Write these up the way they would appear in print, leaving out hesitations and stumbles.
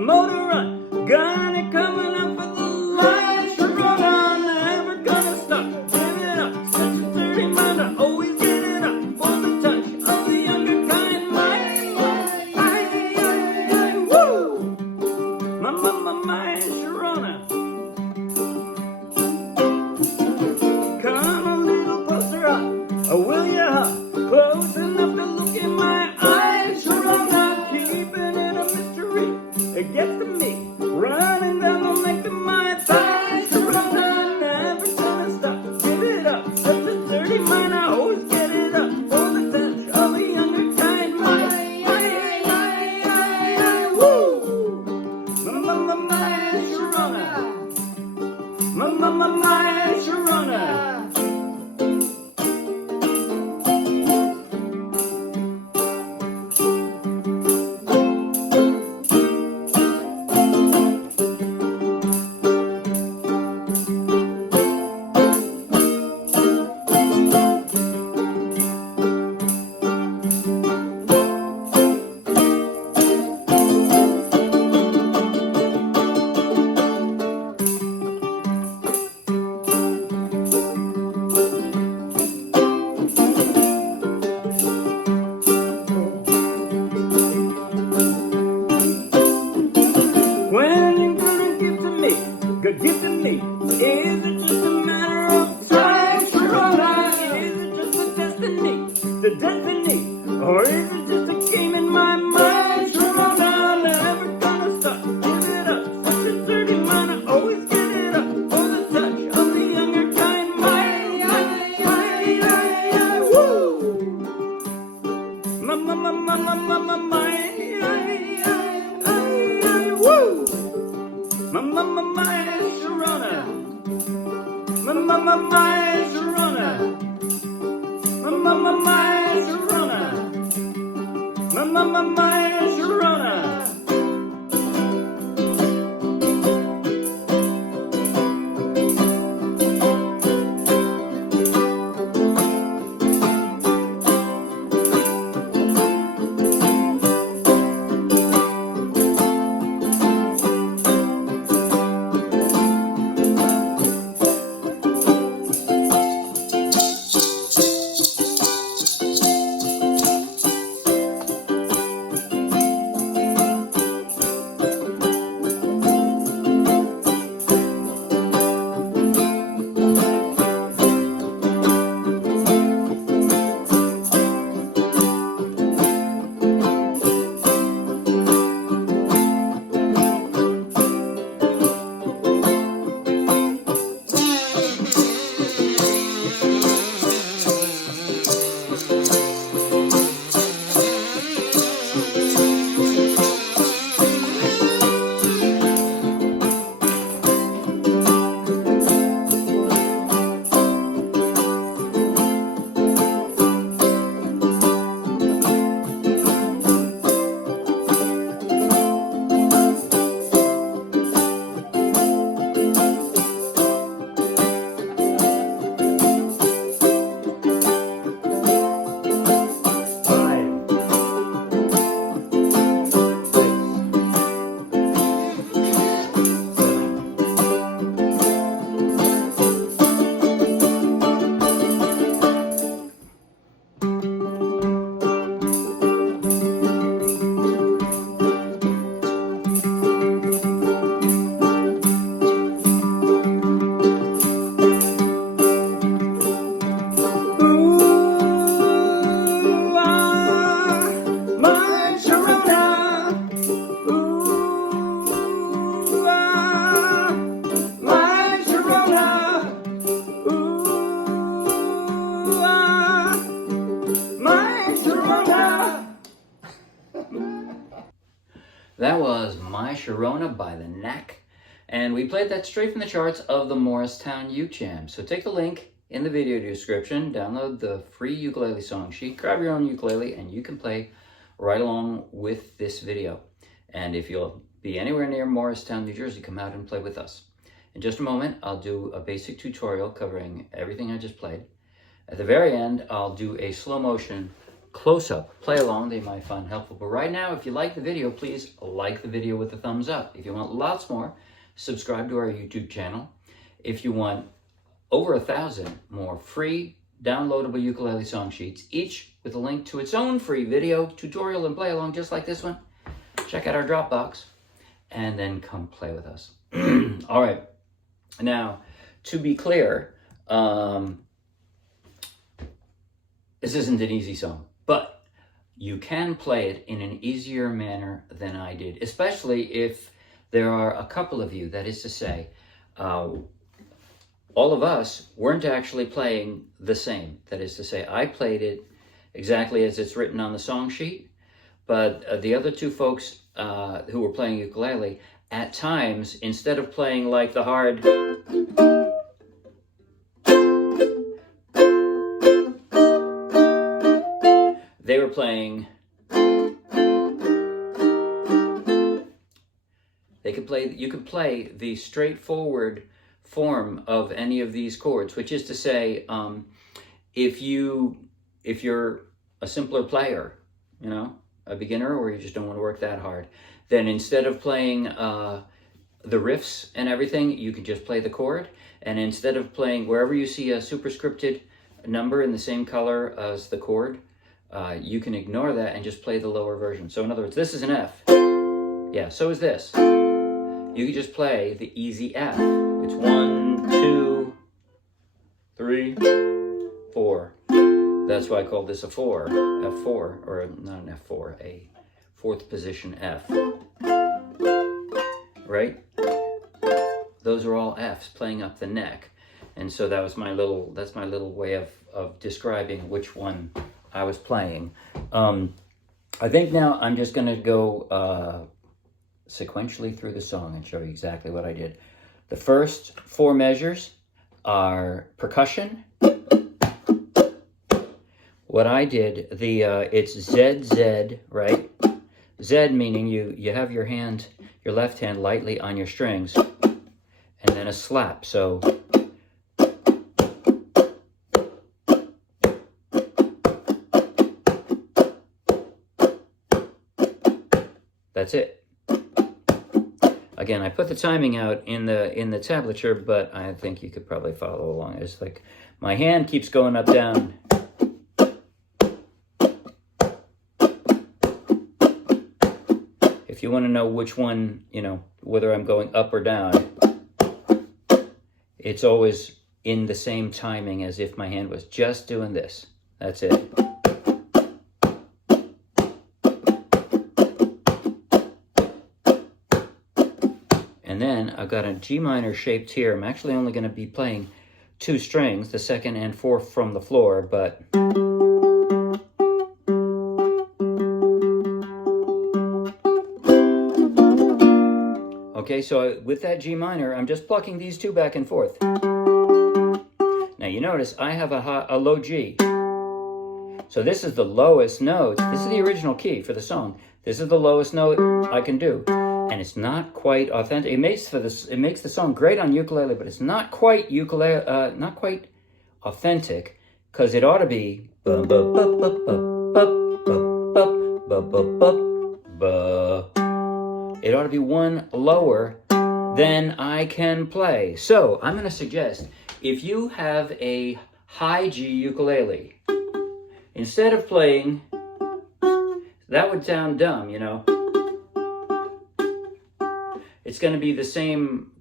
motor run, got it coming up for the line. Sharona, never gonna stop, give it up. Such a dirty mind, I always get it up for the touch of the younger kind. Woo! My Sharona. Come a little closer up, will ya? Close enough to look in my eyes. Sharona, keeping it a mystery. It gets to me, running down the length of my thighs. Sharona, never gonna stop, give it up. Such a dirty mind, I always get it up for the touch of a younger kind. Woo! My Sharona. My Sharona. When you're gonna give to me, is it just a matter of time? Sharona, is it just a destiny, or is it just a game in my mind? Sharona, never gonna stop, give it up. Such a dirty mind, I always get it up for the touch of the younger kind. Woo! Woo! My Sharona. My Sharona. My Sharona. My Sharona. That was My Sharona by the Knack. And we played that straight from the charts of the Morristown Uke Jam. So take the link in the video description, download the free ukulele song sheet, grab your own ukulele, and you can play right along with this video. And if you'll be anywhere near Morristown, New Jersey, come out and play with us. In just a moment, I'll do a basic tutorial covering everything I just played. At the very end, I'll do a slow motion close-up play along they might find helpful. But right now, if you like the video, please like the video with a thumbs up. If you want lots more, subscribe to our YouTube channel. If you want over 1,000 more free downloadable ukulele song sheets, each with a link to its own free video, tutorial, and play along just like this one, check out our Dropbox and then come play with us. All right. Now, to be clear, this isn't an easy song, but you can play it in an easier manner than I did, especially if there are a couple of you, that is to say, all of us weren't actually playing the same. That is to say, I played it exactly as it's written on the song sheet, but the other two folks who were playing ukulele, at times, instead of playing like the hard, they were playing, you could play the straightforward form of any of these chords, which is to say, if you're a simpler player, you know, a beginner, or you just don't want to work that hard, then instead of playing the riffs and everything, you can just play the chord. And instead of playing wherever you see a superscripted number in the same color as the chord, you can ignore that and just play the lower version. So in other words, this is an F. Yeah, so is this. You can just play the easy F. It's 1, 2, 3, 4. That's why I call this a 4, F4, or not an F4, a fourth position F. Right? Those are all Fs playing up the neck. And so that's my little way of describing which one I was playing. I think now I'm just going to go sequentially through the song and show you exactly what I did. The first 4 measures are percussion. What I did, it's Z, Z, right? Z meaning you have your left hand lightly on your strings, and then a slap. So that's it. Again, I put the timing out in the tablature, but I think you could probably follow along. It's like my hand keeps going up, down. If you want to know which one, you know, whether I'm going up or down, it's always in the same timing as if my hand was just doing this. That's it. And then I've got a G minor shaped here. I'm actually only going to be playing 2 strings, the second and fourth from the floor, but okay, so with that G minor, I'm just plucking these 2 back and forth. Now you notice I have a low G. So this is the lowest note. This is the original key for the song. This is the lowest note I can do. And it's not quite authentic. It makes the song great on ukulele, but it's not quite not quite authentic, because it ought to be it ought to be 1 lower than I can play. So I'm going to suggest, if you have a high G ukulele, instead of playing, that would sound dumb, you know. It's going to be the same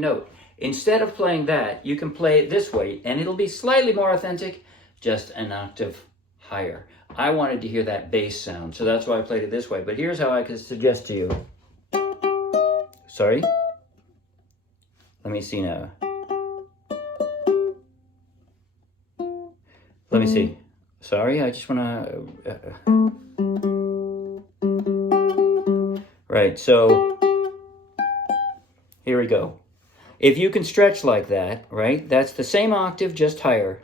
note. Instead of playing that, you can play it this way, and it'll be slightly more authentic, just an octave higher. I wanted to hear that bass sound, so that's why I played it this way. But here's how I could suggest to you. Sorry? Let me see now. Let me see. Sorry, I just want to... Right, so... Here we go. If you can stretch like that, right? That's the same octave, just higher.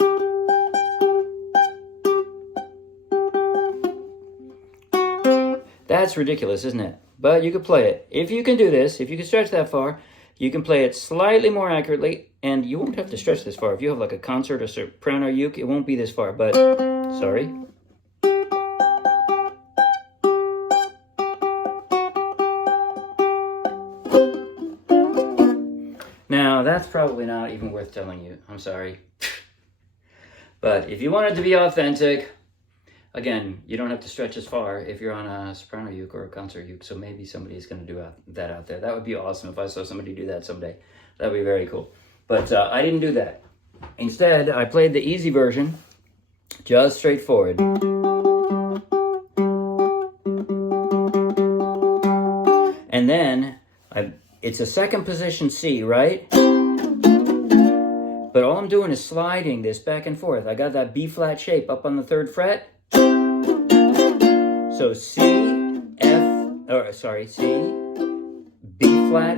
That's ridiculous, isn't it? But you could play it. If you can do this, if you can stretch that far, you can play it slightly more accurately, and you won't have to stretch this far. If you have like a concert or soprano uke, it won't be this far, but sorry. Now, that's probably not even worth telling you. I'm sorry. But if you want it to be authentic, again, you don't have to stretch as far if you're on a soprano uke or a concert uke, so maybe somebody is going to do that out there. That would be awesome if I saw somebody do that someday. That would be very cool. But I didn't do that. Instead, I played the easy version, just straightforward. And then, it's a second position C, right? But all I'm doing is sliding this back and forth. I got that B flat shape up on the 3rd fret. So C, C, B flat,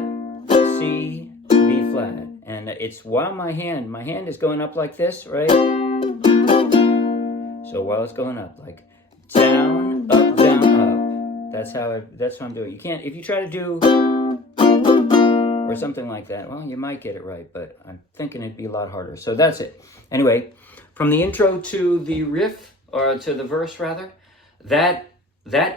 C, B flat. And it's while my hand is going up like this, right? So while it's going up, like down, up, that's how I'm doing. You can't, if you try to do, or something like that, well, you might get it right, but I'm thinking it'd be a lot harder. So that's it. Anyway, from the intro to the riff, or to the verse rather, that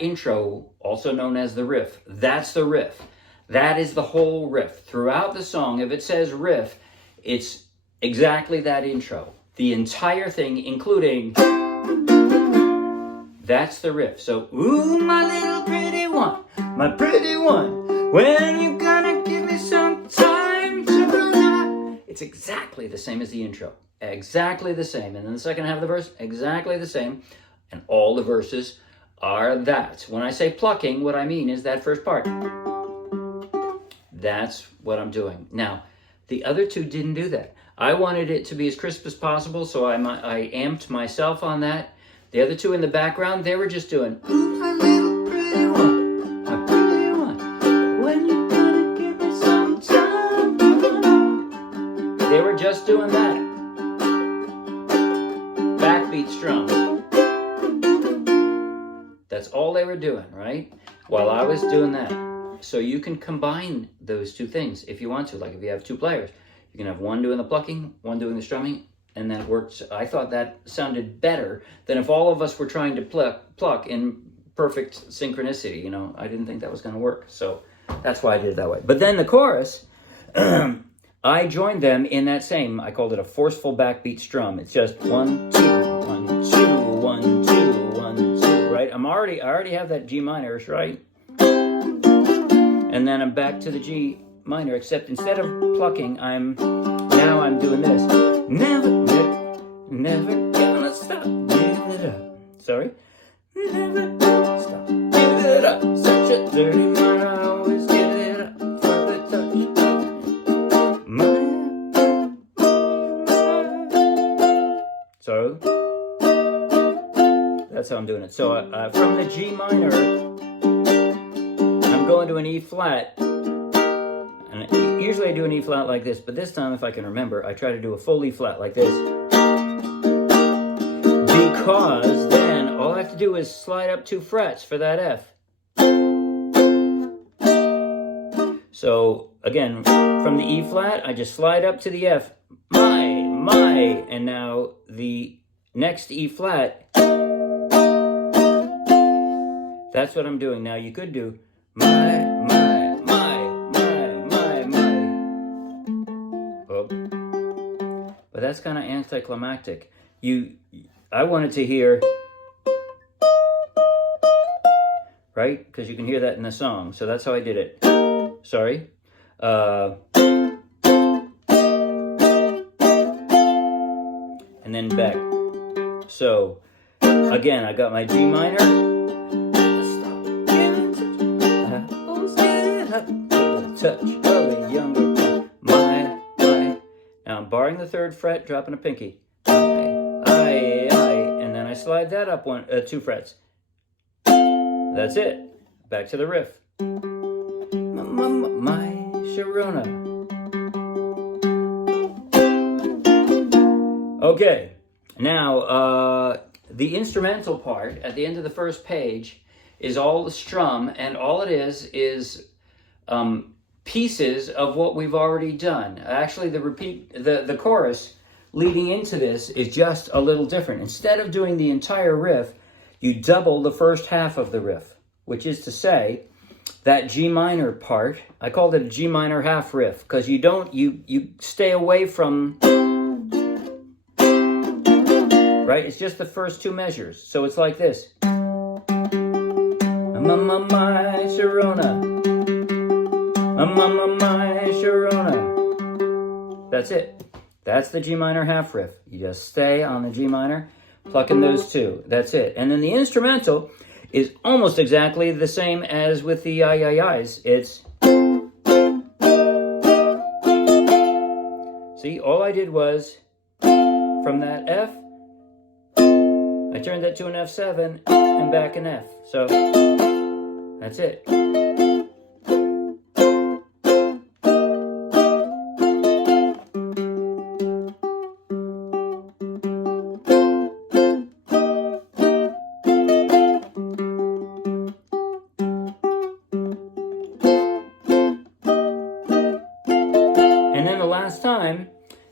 intro, also known as the riff, that's the riff. That is the whole riff. Throughout the song, if it says riff, it's exactly that intro. The entire thing, including, that's the riff. So, ooh, my little pretty one, my pretty one, when you gonna give me some time to run? It's exactly the same as the intro. Exactly the same. And then the second half of the verse, exactly the same. And all the verses are that. When I say plucking, what I mean is that first part. That's what I'm doing. Now, the other two didn't do that. I wanted it to be as crisp as possible, so I amped myself on that. The other two in the background, they were just doing, ooh, my little pretty one, my pretty one, when you gonna give me some time? They were just doing that. Backbeat strum. That's all they were doing, right? While I was doing that. So you can combine those two things if you want to. Like if you have two players, you can have one doing the plucking, one doing the strumming, and then it works. I thought that sounded better than if all of us were trying to pluck in perfect synchronicity. You know, I didn't think that was going to work. So that's why I did it that way. But then the chorus, I joined them in that same, I called it a forceful backbeat strum. It's just 1, 2, 1, 2, 1, 2, 1, 2, right? I already have that G minor, right? And then I'm back to the G minor, except instead of plucking, I'm doing this. Never gonna stop, give it up. Sorry? Never gonna stop, give it up. Such a dirty minor, I always give it up for the touch. So, that's how I'm doing it. So, from the G minor, I'm going to an E flat. And usually I do an E flat like this, but this time, if I can remember, I try to do a full E flat like this. Because then all I have to do is slide up 2 frets for that F. So again, from the E flat, I just slide up to the F. My, and now the next E flat, that's what I'm doing. Now you could do my. But that's kind of anticlimactic. I wanted to hear, right? Because you can hear that in the song. So that's how I did it. Sorry. And then back. So, again, I got my G minor. Touch of a younger my. Now I'm barring the 3rd fret, dropping a pinky. I, and then I slide that up 2 frets. That's it. Back to the riff. My Sharona. Okay. Now, the instrumental part at the end of the first page is all the strum, and all it is pieces of what we've already done. Actually, the chorus leading into this is just a little different. Instead of doing the entire riff, you double the first half of the riff, which is to say, that G minor part. I called it a G minor half riff because you stay away from, right? It's just the first two measures. So it's like this. My Sharona. My Sharona. That's it. That's the G minor half riff. You just stay on the G minor, plucking those two. That's it. And then the instrumental is almost exactly the same as with the I-I-I's. It's... See, all I did was, from that F, I turned that to an F7 and back an F. So, that's it. Time,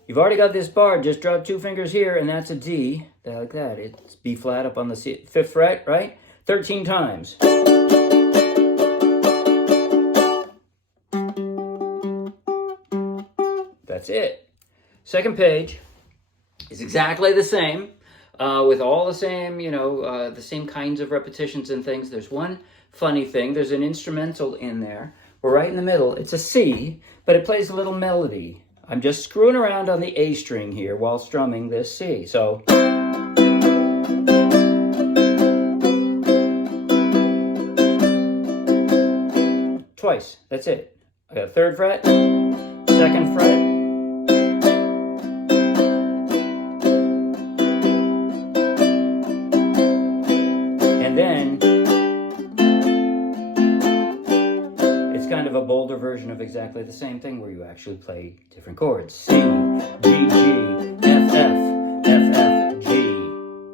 you've already got this bar, just drop 2 fingers here, and that's a D, like that. It's B flat up on the C, 5th fret, right? 13 times. That's it. Second page is exactly the same, with all the same, the same kinds of repetitions and things. There's one funny thing. There's an instrumental in there. We're right in the middle. It's a C, but it plays a little melody. I'm just screwing around on the A string here while strumming this C. So, twice. That's it. I got 3rd fret, 2nd fret, and then it's kind of a bolder version of exactly the same thing where you actually play different chords. C, G, G, F, F, F, F, G.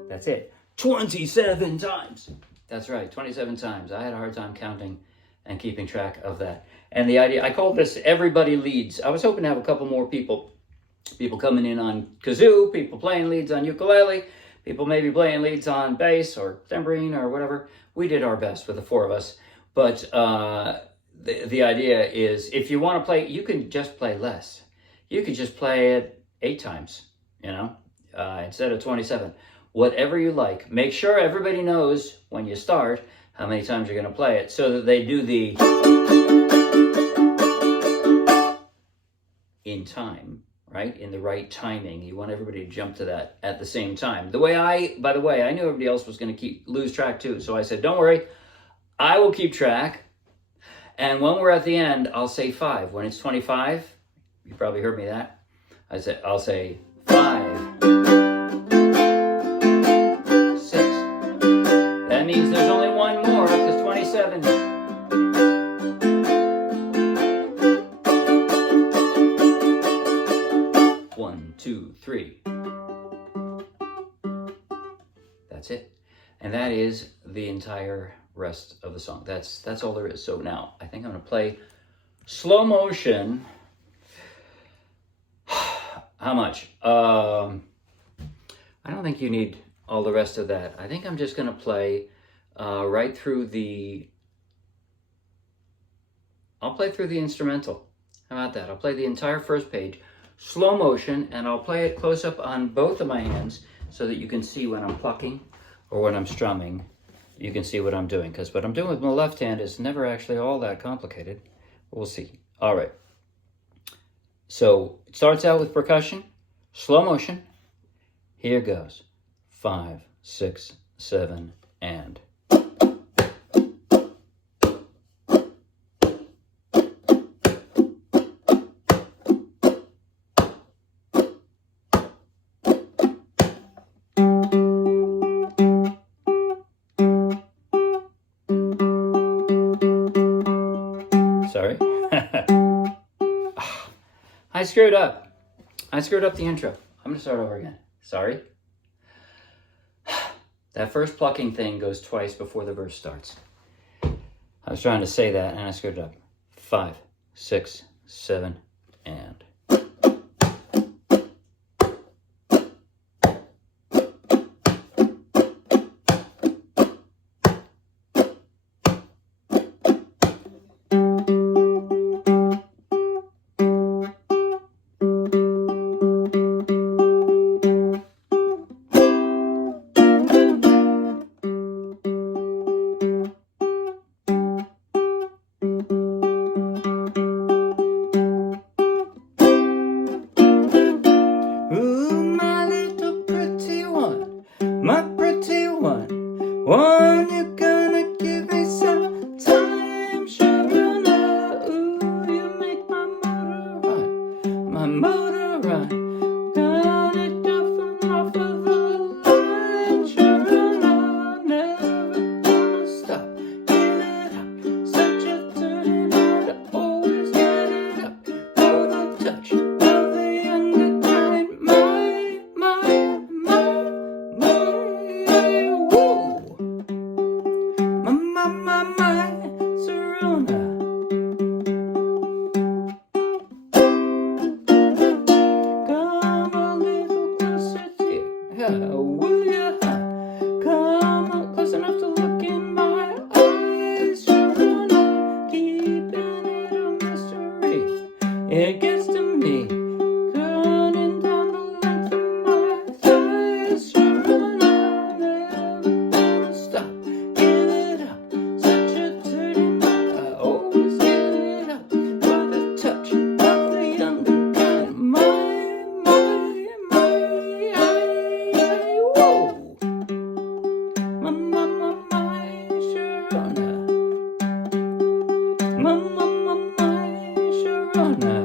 That's it. 27 times. That's right, 27 times. I had a hard time counting and keeping track of that. And the idea, I called this Everybody Leads. I was hoping to have a couple more people coming in on kazoo, people playing leads on ukulele, people maybe playing leads on bass or tambourine or whatever. We did our best with the 4 of us. But the idea is, if you want to play, you can just play less. You could just play it 8 times, instead of 27. Whatever you like. Make sure everybody knows when you start how many times you're going to play it, so that they do the in time, right? In the right timing. You want everybody to jump to that at the same time. By the way, I knew everybody else was going to lose track too. So I said, don't worry, I will keep track. And when we're at the end, I'll say 5. When it's 25, you probably heard me that. I'll say 5, 6. That means there's only one more, because 27. 1, 2, 3. That's it. And that is the entire rest of the song. That's all there is. So now I think I'm going to play slow motion. How much? I don't think you need all the rest of that. I think I'm just going to play right through the... I'll play through the instrumental. How about that? I'll play the entire first page, slow motion, and I'll play it close up on both of my hands so that you can see when I'm plucking or when I'm strumming. You can see what I'm doing, because what I'm doing with my left hand is never actually all that complicated. We'll see. All right. So it starts out with percussion, slow motion. Here goes. 5, 6, 7, and... Sorry. I screwed up. I screwed up the intro. I'm going to start over again. Sorry. That first plucking thing goes twice before the verse starts. I was trying to say that and I screwed it up. 5, 6, 7, and... my motor run. Got it off of the line. Sharona, never gonna stop. Give it up, such a dirty night. Always get it up. For the touch of the younger kind. Woo! My, Sharona. Come a little closer, dear. Will ya? Come close enough to look in my eyes, Sharona. Keeping it a mystery. It gets to me. Running down the length of my thighs, Sharona. Never gonna stop. Give it up. Such a dirty night. I always give it up for the touch of the younger kind. Whoa. My, Sharona. My, Sharona.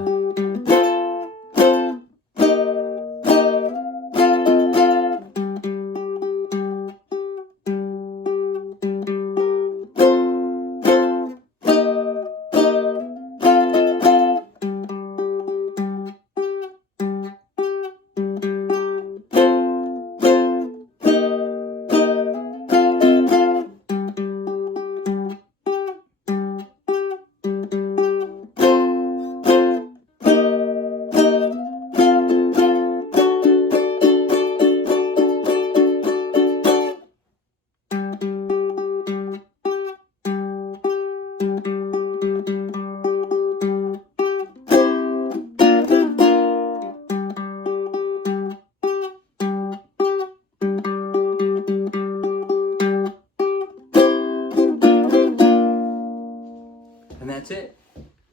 And that's it.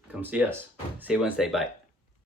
Come see us. See you Wednesday. Bye.